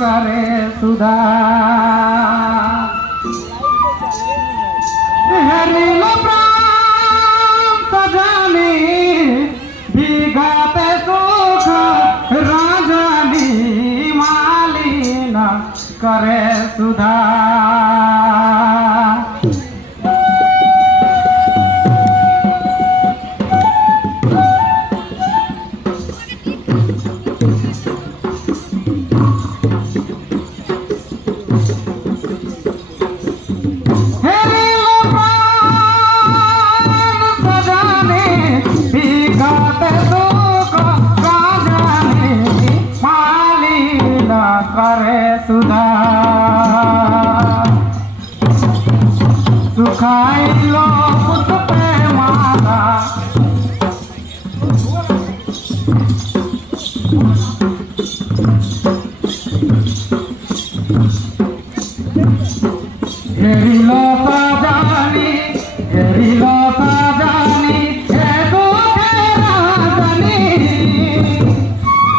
करे सुधा हरिलो प्राण सजनी भीगाते सुख राजनी मालिना करे सुधा करे सुधा सुखाई लो पुष्प माला घेरी लो सजानी घेरी लो सजानी हे दुखे राजनी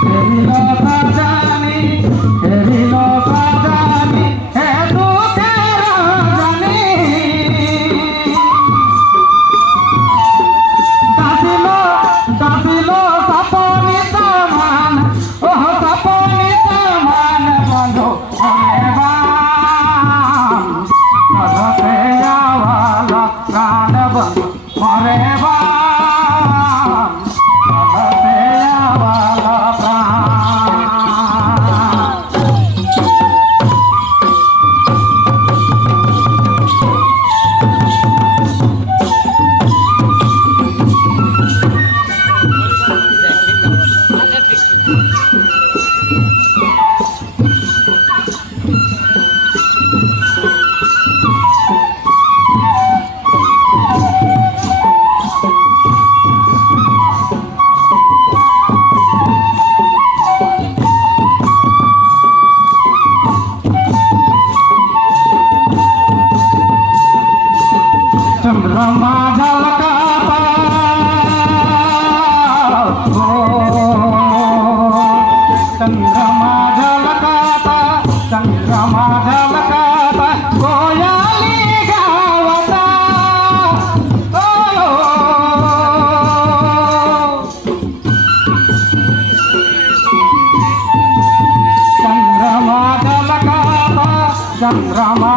घेरी लो सजानी घेरी लो सजानी हे दुखे राजनी दासिलो सपनी समान ओह सपनी समान बंधो मरे बाम वाला प्राण चंद्रमा झलकाता चंद्रमा झलकाता चंद्रमा झलकाता कोयली गावता चंद्रमा झलकाता चंद्रमा